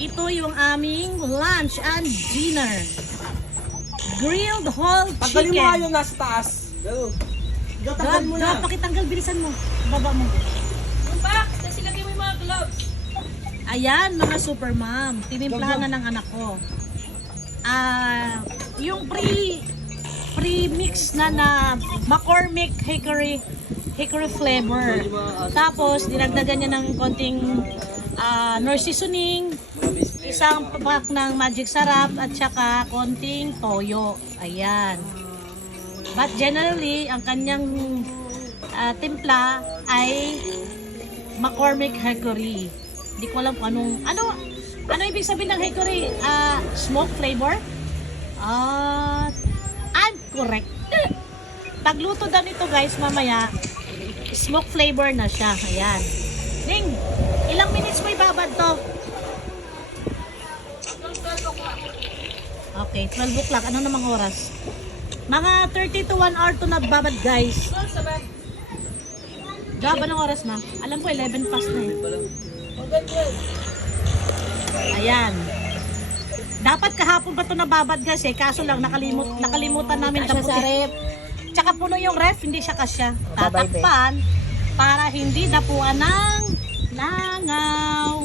Ito yung aming lunch and dinner. Grilled whole Tanggalin mo nga chicken. yung nasa taas. Go. Tanggal mo na. Pakitanggal, bilisan mo. Baba mo. Tumpak! Tapos ilagay mo yung mga gloves. Ayan, mga super mom. Tinimplahan na ng anak ko. Yung pre-mix na McCormick hickory flavor. Tapos, dinagdagan niya ng konting nor seasoning, isang pack ng magic sarap, at saka konting toyo. Ayan. But generally, ang kanyang timpla ay McCormick hickory. Hindi ko alam kung ano ibig sabihin ng hickory? Smoke flavor? I'm correct. Pagluto daw nito guys, mamaya, smoke flavor na siya. Ayan. Ding, ilang minutes mo ibabad to? Okay, 12 o'clock. Ano namang oras? Mga 30 to 1 hour to nagbabad guys. Gaba ng oras na? Alam ko 11 past na eh. Ayan. Dapat kahapon pa ito nababad guys eh. Kaso lang nakalimutan namin taputin. Tsaka puno yung ref, hindi siya kasya. Tatakpan para hindi dapuan ng langaw.